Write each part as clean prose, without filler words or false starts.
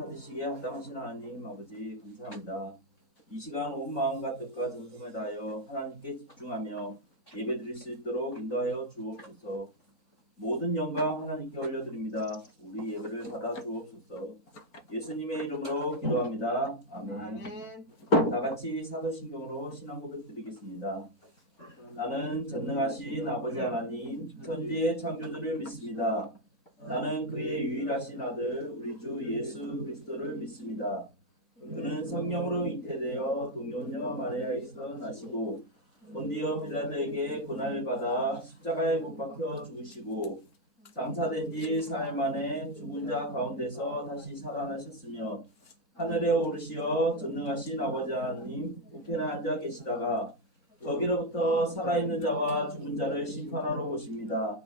받으시기에 합당하신 하나님 아버지 감사합니다. 이 시간 온 마음과 뜻과 정성을 다하여 하나님께 집중하며 예배드릴 수 있도록 인도하여 주옵소서. 모든 영광 하나님께 올려드립니다. 우리 예배를 받아 주옵소서. 예수님의 이름으로 기도합니다. 아멘. 다같이 사도신경으로 신앙 고백 드리겠습니다. 나는 전능하신 아버지 하나님 천지의 창조주를 믿습니다. 나는 그의 유일하신 아들 우리 주 예수 그리스도를 믿습니다. 그는 성령으로 잉태되어 동정녀 마리아에서 나시고 본디오 빌라도에게 고난을 받아 십자가에 못 박혀 죽으시고 장사된 지 사흘 만에 죽은 자 가운데서 다시 살아나셨으며 하늘에 오르시어 전능하신 아버지 하나님 우편에 앉아 계시다가 거기로부터 살아있는 자와 죽은 자를 심판하러 오십니다.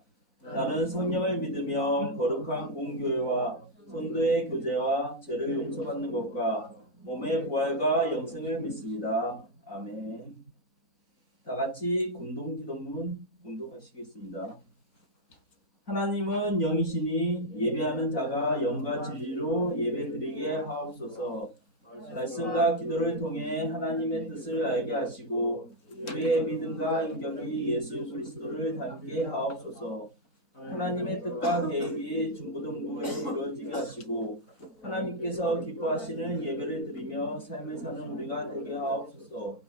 나는 성령을 믿으며 거룩한 공교회와 성도의 교제와 죄를 용서받는 것과 몸의 부활과 영생을 믿습니다. 아멘. 다같이 공동기도문 공독하시겠습니다. 하나님은 영이시니 예배하는 자가 영과 진리로 예배드리게 하옵소서. 말씀과 기도를 통해 하나님의 뜻을 알게 하시고 우리의 믿음과 인격이 예수 그리스도를 닮게 하옵소서. 하나님의 뜻과 계획이 중고등부에 이루어지게 하시고 하나님께서 기뻐하시는 예배를 드리며 삶을 사는 우리가 되게 하옵소서.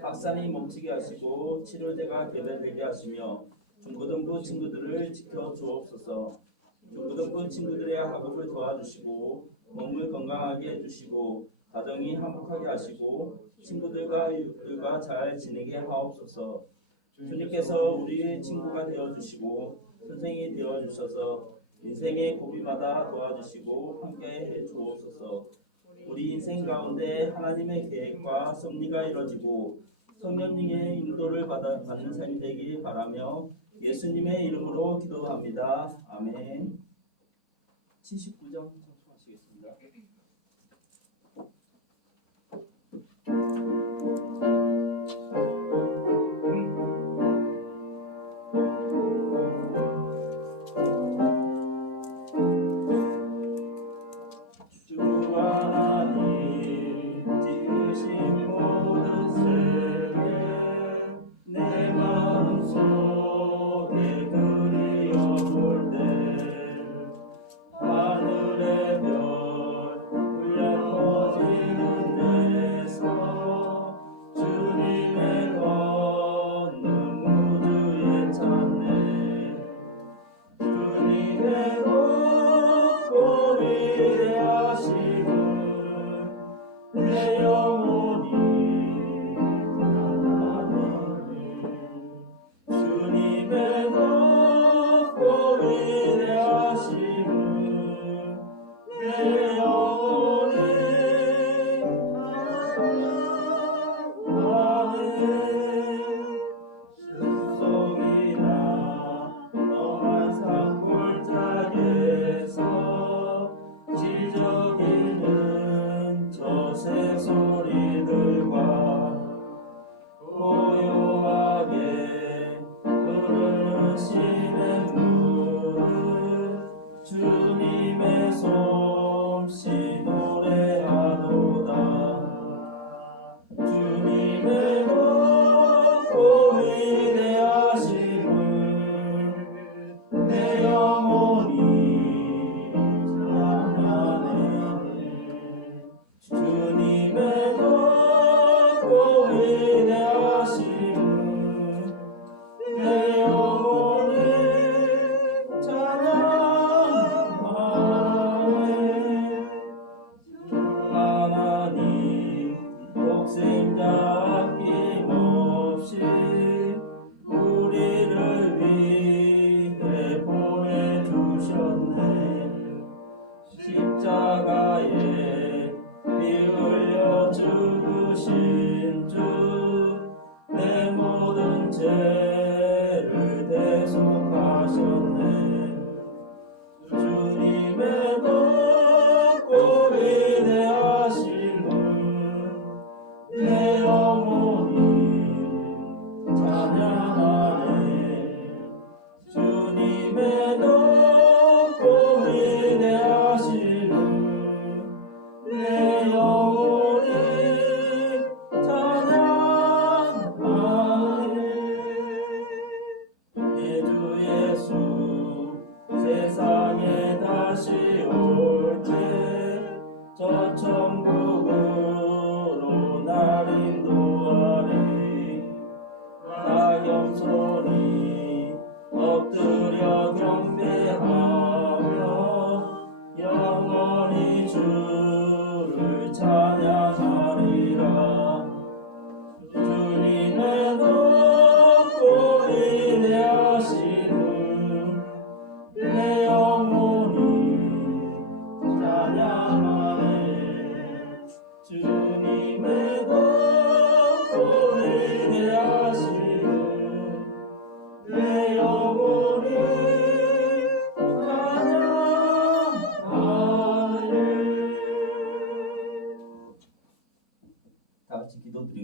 박산이 멈추게 하시고 치료제가 개발되게 하시며 중고등부 친구들을 지켜 주옵소서. 중고등부 친구들의 학업을 도와주시고 몸을 건강하게 해주시고 가정이 화목하게 하시고 친구들과 이웃들과 잘 지내게 하옵소서. 주님께서 우리의 친구가 되어주시고 선생이 되어주셔서 인생의 고비마다 도와주시고 함께 해주옵소서. 우리 인생 가운데 하나님의 계획과 섭리가 이루어지고 성령님의 인도를 받는 삶이 되길 바라며 예수님의 이름으로 기도합니다. 아멘. 79장 청송하시겠습니다.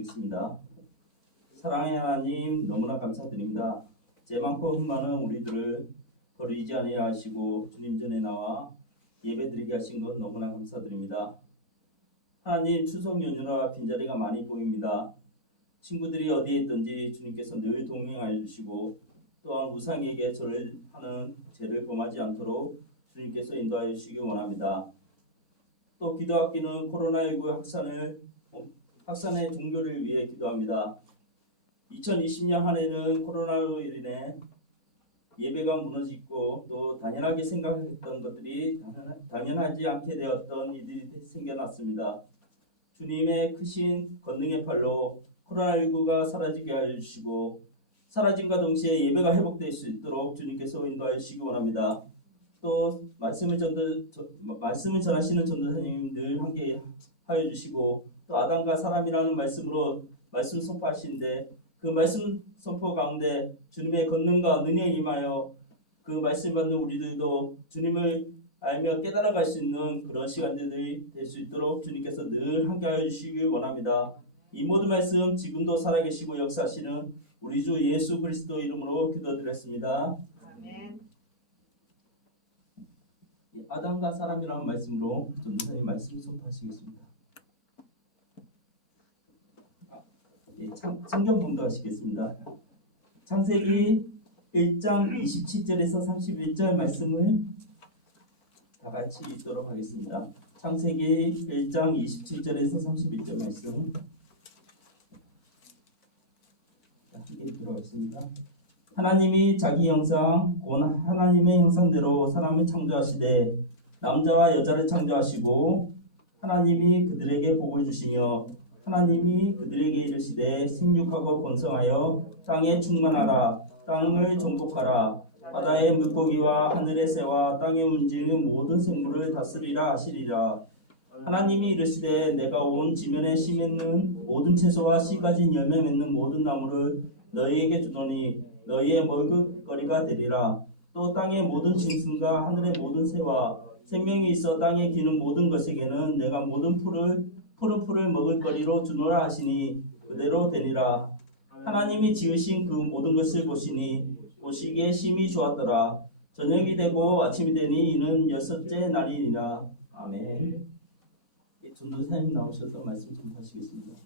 기도드리겠습니다. 사랑의 하나님, 너무나 감사드립니다. 죄 많고 흠 많은 우리들을 버리지 아니하시고 주님 전에 나와 예배드리게 하신 것 너무나 감사드립니다. 하나님, 추석 연휴라 빈자리가 많이 보입니다. 친구들이 어디에 있든지 주님께서 늘 동행하여 주시고, 또한 우상에게 절을 하는 죄를 범하지 않도록 주님께서 인도하여 주시기 원합니다. 또 기도 아끼는 코로나19 확산의 종료를 위해 기도합니다. 2020년 한 해는 코로나로 인해 예배가 무너지고 또 당연하게 생각했던 것들이 당연하지 않게 되었던 일이 생겨났습니다. 주님의 크신 권능의 팔로 코로나19가 사라지게 하여 주시고, 사라짐과 동시에 예배가 회복될 수 있도록 주님께서 인도하여 주시기 원합니다. 또 말씀을 전하시는 전도사님 늘 함께 하여 주시고, 또 아담과 사람이라는 말씀으로 말씀 선포하시는데, 그 말씀 선포 가운데 주님의 권능과 능력이 임하여 그 말씀 받는 우리들도 주님을 알며 깨달아갈 수 있는 그런 시간들이 될 수 있도록 주님께서 늘 함께하여 주시길 원합니다. 이 모든 말씀 지금도 살아계시고 역사하시는 우리 주 예수 그리스도 이름으로 기도드렸습니다. 아멘. 아담과 사람이라는 말씀으로 전도사님 말씀 선포하시겠습니다. 성경 봉독하시겠습니다. 창세기 1장 27절에서 31절 말씀을 다 같이 읽도록 하겠습니다. 창세기 1장 27절에서 31절 말씀 함께 읽도록 하겠습니다. 하나님이 자기 형상 곧 하나님의 형상대로 사람을 창조하시되 남자와 여자를 창조하시고, 하나님이 그들에게 복을 주시며 하나님이 그들에게 이르시되 생육하고 번성하여 땅에 충만하라. 땅을 정복하라. 바다의 물고기와 하늘의 새와 땅에 움직이는 모든 생물을 다스리라 하시리라. 하나님이 이르시되 내가 온 지면에 씨 맺는 모든 채소와 씨 가진 열매 맺는 모든 나무를 너희에게 주노니 너희의 먹을거리가 되리라. 또 땅의 모든 짐승과 하늘의 모든 새와 생명이 있어 땅에 기는 모든 것에게는 내가 모든 푸른 풀을 먹을거리로 주노라 하시니 그대로 되니라. 하나님이 지으신 그 모든 것을 보시기에 심히 좋았더라. 저녁이 되고 아침이 되니 이는 6째 날이니라. 아멘. 전도사님 나오셔서 말씀 좀 하시겠습니다.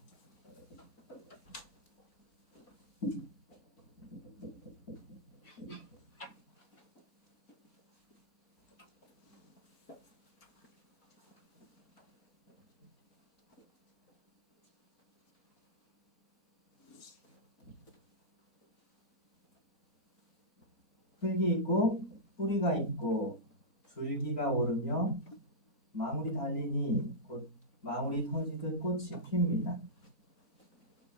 흙이 있고 뿌리가 있고 줄기가 오르며 망울이 달리니 곧 망울이 터지듯 꽃이 핍니다.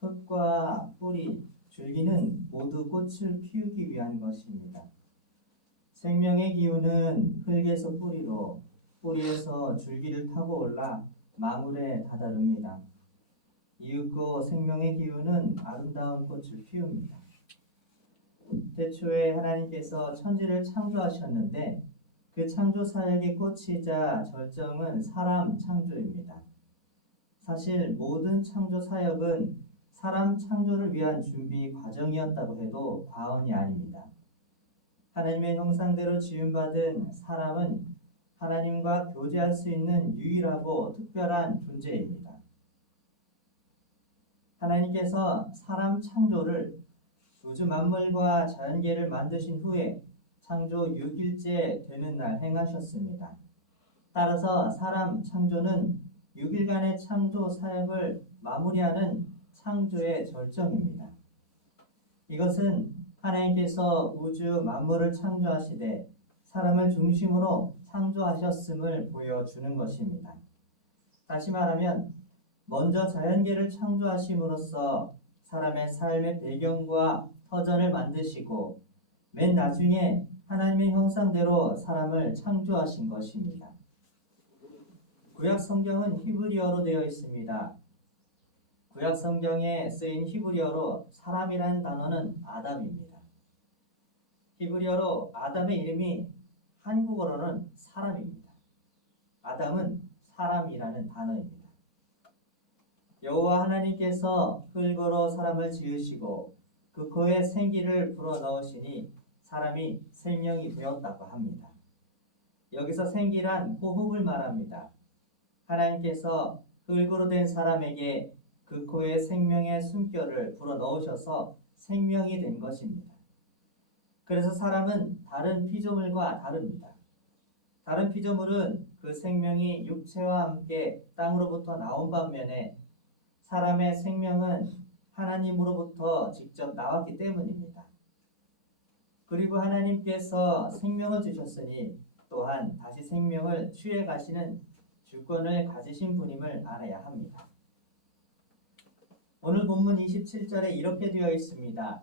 흙과 뿌리, 줄기는 모두 꽃을 피우기 위한 것입니다. 생명의 기운은 흙에서 뿌리로, 뿌리에서 줄기를 타고 올라 망울에 다다릅니다. 이윽고 생명의 기운은 아름다운 꽃을 피웁니다. 태초에 하나님께서 천지를 창조하셨는데 그 창조 사역의 꽃이자 절정은 사람 창조입니다. 사실 모든 창조 사역은 사람 창조를 위한 준비 과정이었다고 해도 과언이 아닙니다. 하나님의 형상대로 지음받은 사람은 하나님과 교제할 수 있는 유일하고 특별한 존재입니다. 하나님께서 사람 창조를 우주 만물과 자연계를 만드신 후에 창조 6일째 되는 날 행하셨습니다. 따라서 사람 창조는 6일간의 창조 사역을 마무리하는 창조의 절정입니다. 이것은 하나님께서 우주 만물을 창조하시되 사람을 중심으로 창조하셨음을 보여주는 것입니다. 다시 말하면 먼저 자연계를 창조하심으로써 사람의 삶의 배경과 터전을 만드시고 맨 나중에 하나님의 형상대로 사람을 창조하신 것입니다. 구약 성경은 히브리어로 되어 있습니다. 구약 성경에 쓰인 히브리어로 사람이라는 단어는 아담입니다. 히브리어로 아담의 이름이 한국어로는 사람입니다. 아담은 사람이라는 단어입니다. 여호와 하나님께서 흙으로 사람을 지으시고 그 코에 생기를 불어넣으시니 사람이 생명이 되었다고 합니다. 여기서 생기란 호흡을 말합니다. 하나님께서 흙으로 된 사람에게 그 코에 생명의 숨결을 불어넣으셔서 생명이 된 것입니다. 그래서 사람은 다른 피조물과 다릅니다. 다른 피조물은 그 생명이 육체와 함께 땅으로부터 나온 반면에 사람의 생명은 하나님으로부터 직접 나왔기 때문입니다. 그리고 하나님께서 생명을 주셨으니 또한 다시 생명을 취해 가시는 주권을 가지신 분임을 알아야 합니다. 오늘 본문 27절에 이렇게 되어 있습니다.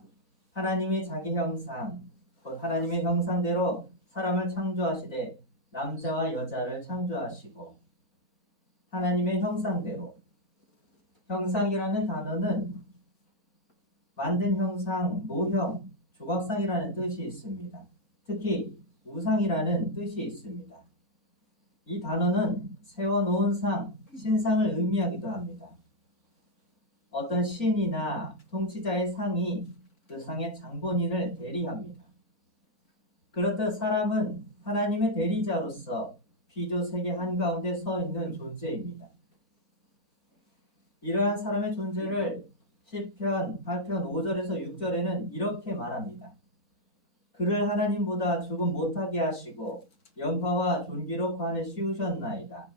하나님이 자기 형상, 곧 하나님의 형상대로 사람을 창조하시되 남자와 여자를 창조하시고 하나님의 형상대로 형상이라는 단어는 만든 형상, 모형, 조각상이라는 뜻이 있습니다. 특히 우상이라는 뜻이 있습니다. 이 단어는 세워놓은 상, 신상을 의미하기도 합니다. 어떤 신이나 통치자의 상이 그 상의 장본인을 대리합니다. 그렇듯 사람은 하나님의 대리자로서 피조 세계 한가운데 서 있는 존재입니다. 이러한 사람의 존재를 시편 8편 5절에서 6절에는 이렇게 말합니다. 그를 하나님보다 조금 못하게 하시고 영화와 존귀로 관을 씌우셨나이다.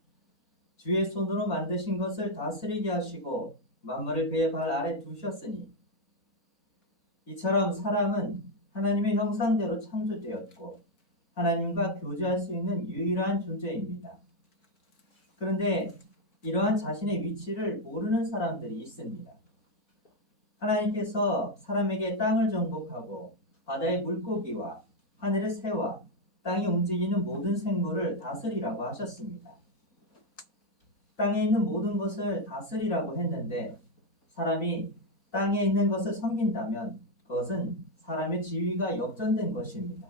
주의 손으로 만드신 것을 다스리게 하시고 만물을 그의 발 아래 두셨으니 이처럼 사람은 하나님의 형상대로 창조되었고 하나님과 교제할 수 있는 유일한 존재입니다. 그런데 이러한 자신의 위치를 모르는 사람들이 있습니다. 하나님께서 사람에게 땅을 정복하고 바다의 물고기와 하늘의 새와 땅이 움직이는 모든 생물을 다스리라고 하셨습니다. 땅에 있는 모든 것을 다스리라고 했는데 사람이 땅에 있는 것을 섬긴다면 그것은 사람의 지위가 역전된 것입니다.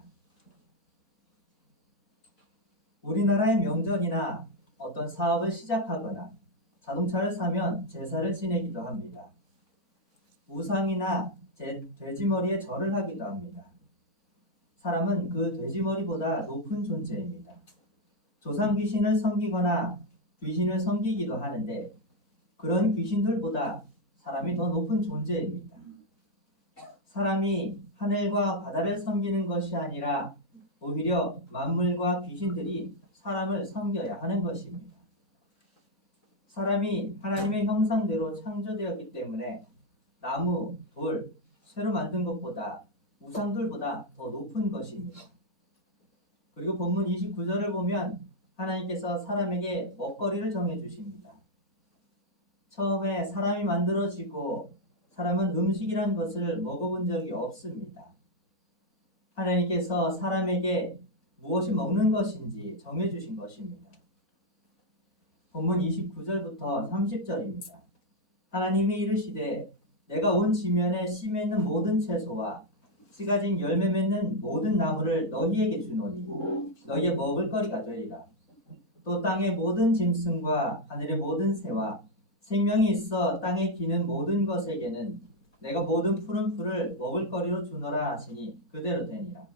우리나라의 명절이나 어떤 사업을 시작하거나 자동차를 사면 제사를 지내기도 합니다. 우상이나 돼지머리에 절을 하기도 합니다. 사람은 그 돼지머리보다 높은 존재입니다. 조상 귀신을 섬기거나 귀신을 섬기기도 하는데 그런 귀신들보다 사람이 더 높은 존재입니다. 사람이 하늘과 바다를 섬기는 것이 아니라 오히려 만물과 귀신들이 사람을 섬겨야 하는 것입니다. 사람이 하나님의 형상대로 창조되었기 때문에 나무, 돌, 쇠로 만든 것보다 우상들보다 더 높은 것입니다. 그리고 본문 29절을 보면 하나님께서 사람에게 먹거리를 정해주십니다. 처음에 사람이 만들어지고 사람은 음식이란 것을 먹어본 적이 없습니다. 하나님께서 사람에게 무엇이 먹는 것인지 정해주신 것입니다. 본문 29절부터 30절입니다. 하나님이 이르시되 내가 온 지면에 씨 맺는 모든 채소와 씨 가진 열매 맺는 모든 나무를 너희에게 주노니 너희의 먹을 거리가 되리라. 또 땅의 모든 짐승과 하늘의 모든 새와 생명이 있어 땅에 기는 모든 것에게는 내가 모든 푸른 풀을 먹을 거리로 주노라 하시니 그대로 되니라.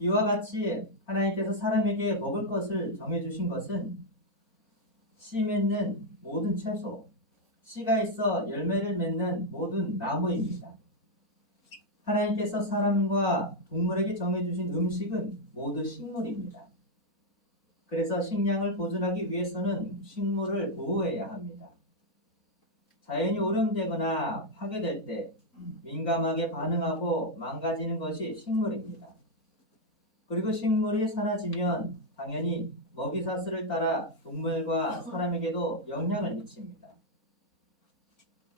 이와 같이 하나님께서 사람에게 먹을 것을 정해주신 것은 씨 맺는 모든 채소, 씨가 있어 열매를 맺는 모든 나무입니다. 하나님께서 사람과 동물에게 정해주신 음식은 모두 식물입니다. 그래서 식량을 보존하기 위해서는 식물을 보호해야 합니다. 자연이 오염되거나 파괴될 때 민감하게 반응하고 망가지는 것이 식물입니다. 그리고 식물이 사라지면 당연히 먹이사슬을 따라 동물과 사람에게도 영향을 미칩니다.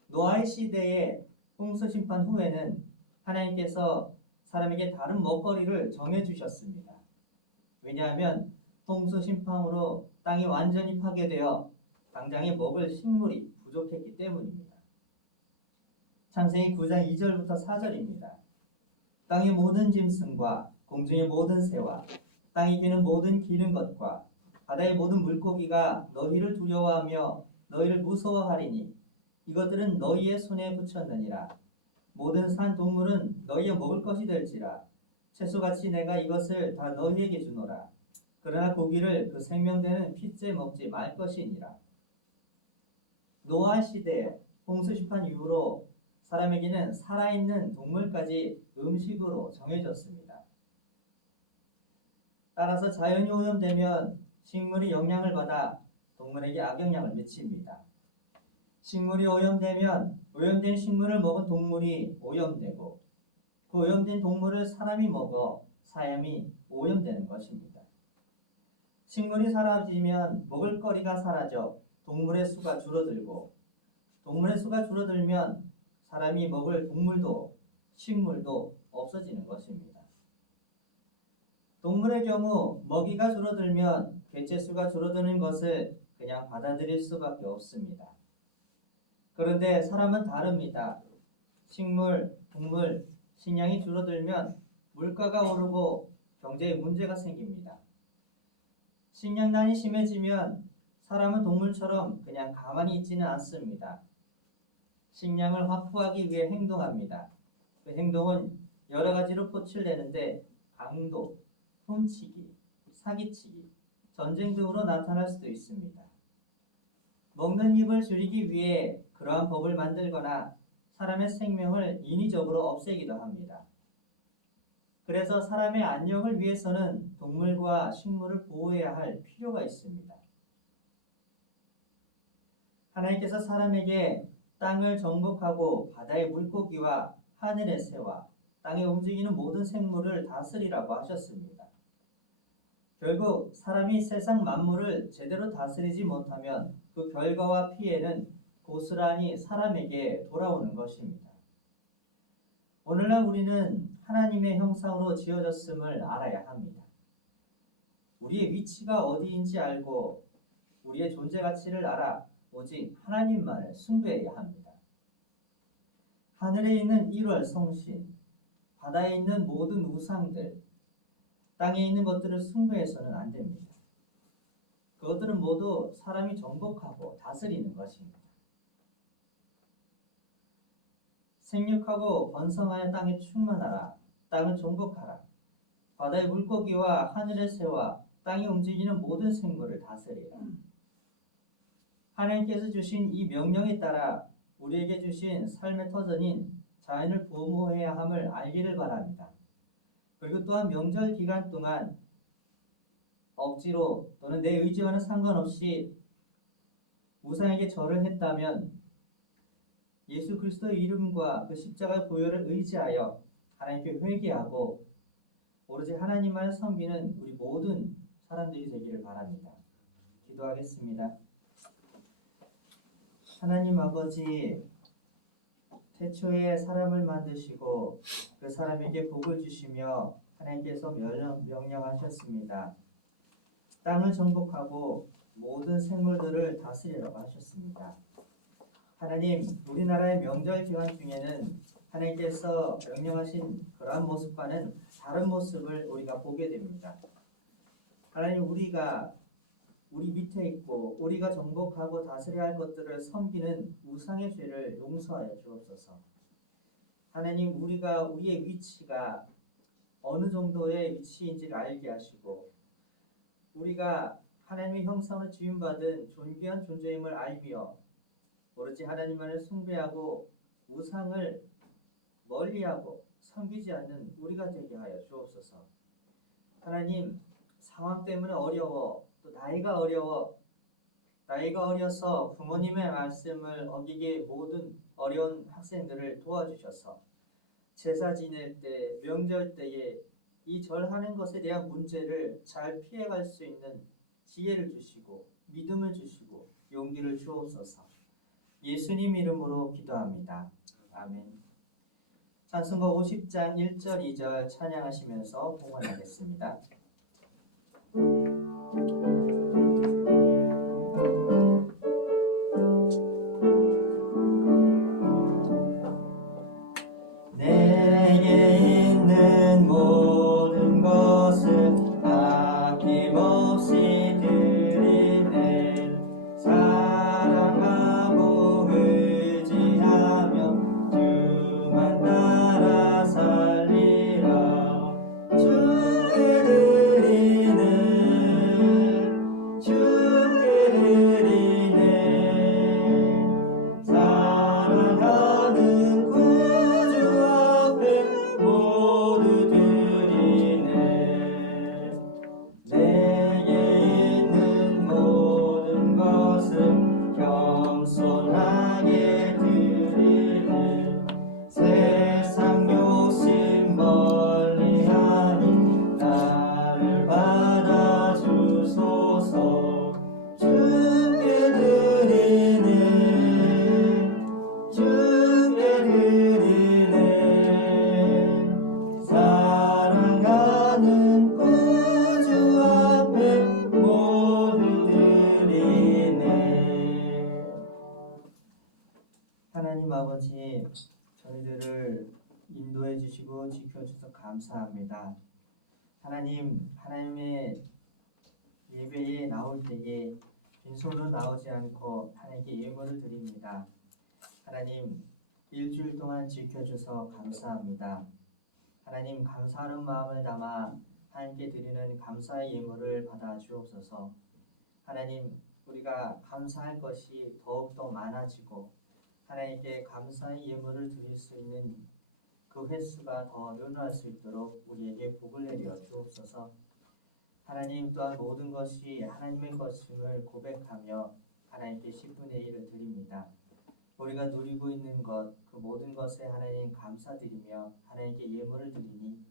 노아의 시대에 홍수 심판 후에는 하나님께서 사람에게 다른 먹거리를 정해주셨습니다. 왜냐하면 홍수 심판으로 땅이 완전히 파괴되어 당장에 먹을 식물이 부족했기 때문입니다. 창세기 9장 2절부터 4절입니다. 땅의 모든 짐승과 공중의 모든 새와 땅에 기는 모든 기는 것과 바다의 모든 물고기가 너희를 두려워하며 너희를 무서워하리니 이것들은 너희의 손에 붙였느니라. 모든 산 동물은 너희의 먹을 것이 될지라. 채소같이 내가 이것을 다 너희에게 주노라. 그러나 고기를 그 생명되는 핏째 먹지 말 것이니라. 노아 시대에 홍수 심판 이후로 사람에게는 살아있는 동물까지 음식으로 정해졌습니다. 따라서 자연이 오염되면 식물이 영향을 받아 동물에게 악영향을 미칩니다. 식물이 오염되면 오염된 식물을 먹은 동물이 오염되고 그 오염된 동물을 사람이 먹어 사람이 오염되는 것입니다. 식물이 사라지면 먹을거리가 사라져 동물의 수가 줄어들고 동물의 수가 줄어들면 사람이 먹을 동물도 식물도 없어지는 것입니다. 동물의 경우 먹이가 줄어들면 개체수가 줄어드는 것을 그냥 받아들일 수밖에 없습니다. 그런데 사람은 다릅니다. 식물, 동물, 식량이 줄어들면 물가가 오르고 경제에 문제가 생깁니다. 식량난이 심해지면 사람은 동물처럼 그냥 가만히 있지는 않습니다. 식량을 확보하기 위해 행동합니다. 그 행동은 여러 가지로 꽃을 내는데 강도, 훔치기, 사기치기, 전쟁 등으로 나타날 수도 있습니다. 먹는 입을 줄이기 위해 그러한 법을 만들거나 사람의 생명을 인위적으로 없애기도 합니다. 그래서 사람의 안녕을 위해서는 동물과 식물을 보호해야 할 필요가 있습니다. 하나님께서 사람에게 땅을 정복하고 바다의 물고기와 하늘의 새와 땅에 움직이는 모든 생물을 다스리라고 하셨습니다. 결국 사람이 세상 만물을 제대로 다스리지 못하면 그 결과와 피해는 고스란히 사람에게 돌아오는 것입니다. 오늘날 우리는 하나님의 형상으로 지어졌음을 알아야 합니다. 우리의 위치가 어디인지 알고 우리의 존재 가치를 알아 오직 하나님만을 숭배해야 합니다. 하늘에 있는 1월 성신, 바다에 있는 모든 우상들, 땅에 있는 것들을 숭배해서는 안 됩니다. 그것들은 모두 사람이 정복하고 다스리는 것입니다. 생육하고 번성하여 땅에 충만하라. 땅을 정복하라. 바다의 물고기와 하늘의 새와 땅에 움직이는 모든 생물을 다스리라. 하나님께서 주신 이 명령에 따라 우리에게 주신 삶의 터전인 자연을 보호해야 함을 알기를 바랍니다. 그리고 또한 명절 기간 동안 억지로 또는 내 의지와는 상관없이 우상에게 절을 했다면 예수 그리스도의 이름과 그 십자가의 보혈을 의지하여 하나님께 회개하고 오로지 하나님만을 섬기는 우리 모든 사람들이 되기를 바랍니다. 기도하겠습니다. 하나님 아버지, 태초에 사람을 만드시고 그 사람에게 복을 주시며 하나님께서 명령하셨습니다. 땅을 정복하고 모든 생물들을 다스리라고 하셨습니다. 하나님, 우리나라의 명절 기간 중에는 하나님께서 명령하신 그러한 모습과는 다른 모습을 우리가 보게 됩니다. 하나님, 우리가 우리 밑에 있고 우리가 정복하고 다스려야 할 것들을 섬기는 우상의 죄를 용서하여 주옵소서. 하나님, 우리가 우리의 위치가 어느 정도의 위치인지를 알게 하시고 우리가 하나님의 형상으로 지음받은 존귀한 존재임을 알며 오로지 하나님만을 숭배하고 우상을 멀리하고 섬기지 않는 우리가 되게 하여 주옵소서. 하나님, 상황 때문에 어려워 또 나이가 어려서 부모님의 말씀을 어기게 모든 어려운 학생들을 도와주셔서 제사 지낼 때, 명절 때에 이 절하는 것에 대한 문제를 잘 피해갈 수 있는 지혜를 주시고 믿음을 주시고 용기를 주옵소서. 예수님 이름으로 기도합니다. 아멘. 찬송가 50장 1절 2절 찬양하시면서 봉헌하겠습니다. 내게 있는 모든 것을 아낌없이 드리네. 사랑하는 저희들을 인도해 주시고 지켜 주셔서 감사합니다. 하나님, 하나님의 예배에 나올 때에 빈손으로 나오지 않고 하나님께 예물을 드립니다. 하나님, 일주일 동안 지켜주셔서 감사합니다. 하나님, 감사하는 마음을 담아 하나님께 드리는 감사의 예물을 받아 주옵소서. 하나님, 우리가 감사할 것이 더욱더 많아지고 하나님께 감사의 예물을 드릴 수 있는 그 횟수가 더 늘어날 수 있도록 우리에게 복을 내려 주옵소서. 하나님 또한 모든 것이 하나님의 것임을 고백하며 하나님께 10분의 1을 드립니다. 우리가 누리고 있는 것, 그 모든 것에 하나님 감사드리며 하나님께 예물을 드리니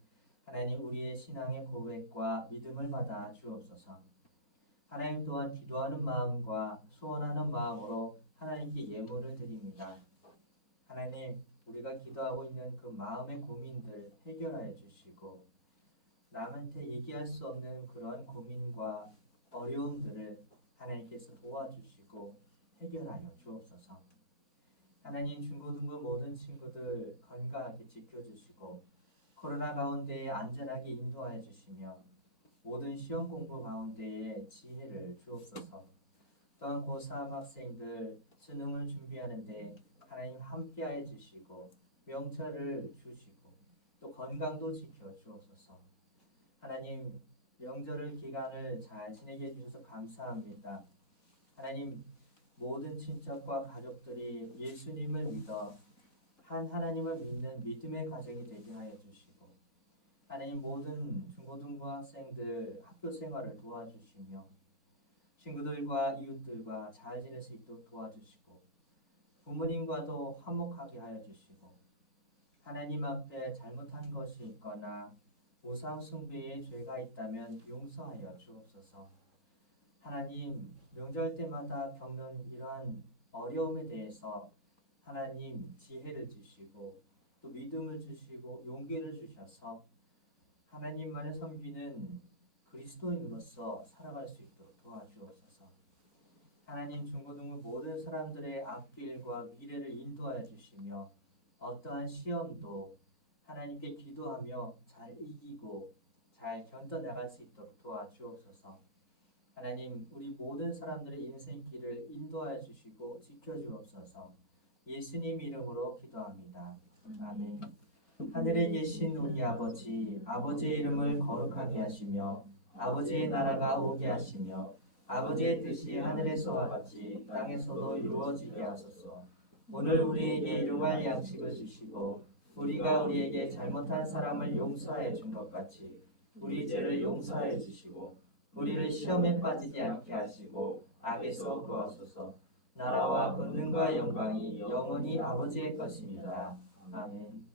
하나님 우리의 신앙의 고백과 믿음을 받아 주옵소서. 하나님 또한 기도하는 마음과 소원하는 마음으로 하나님께 예물을 드립니다. 하나님, 우리가 기도하고 있는 그 마음의 고민들 해결하여 주시고 남한테 얘기할 수 없는 그런 고민과 어려움들을 하나님께서 도와주시고 해결하여 주옵소서. 하나님, 중고등부 모든 친구들 건강하게 지켜주시고 코로나 가운데에 안전하게 인도하여 주시며 모든 시험 공부 가운데에 지혜를 주옵소서. 또한 고3 학생들 수능을 준비하는데 하나님 함께하여 주시고 명철을 주시고 또 건강도 지켜 주옵소서. 하나님, 명절 기간을 잘 지내게 해주셔서 감사합니다. 하나님, 모든 친척과 가족들이 예수님을 믿어 한 하나님을 믿는 믿음의 가정이 되게 하여 주시고 하나님, 모든 중고등부 학생들 학교 생활을 도와주시며 친구들과 이웃들과 잘 지낼 수 있도록 도와주시고 부모님과도 화목하게 하여 주시고 하나님 앞에 잘못한 것이 있거나 우상 숭배의 죄가 있다면 용서하여 주옵소서. 하나님, 명절 때마다 겪는 이러한 어려움에 대해서 하나님 지혜를 주시고 또 믿음을 주시고 용기를 주셔서 하나님만을 섬기는 그리스도인으로서 살아갈 수 있도록 도와주옵소서. 하나님, 중고등부 모든 사람들의 앞길과 미래를 인도하여 주시며 어떠한 시험도 하나님께 기도하며 잘 이기고 잘 견뎌나갈 수 있도록 도와주옵소서. 하나님, 우리 모든 사람들의 인생길을 인도하여 주시고 지켜주옵소서. 예수님 이름으로 기도합니다. 아멘. 하늘에 계신 우리 아버지, 아버지의 이름을 거룩하게 하시며 아버지의 나라가 오게 하시며 아버지의 뜻이 하늘에서와 같이 땅에서도 이루어지게 하소서. 오늘 우리에게 일용할 양식을 주시고 우리가 우리에게 잘못한 사람을 용서하여 준 것 같이 우리 죄를 용서하여 주시고 우리를 시험에 빠지지 않게 하시고 악에서 구하소서. 나라와 권능과 영광이 영원히 아버지의 것입니다. 아멘.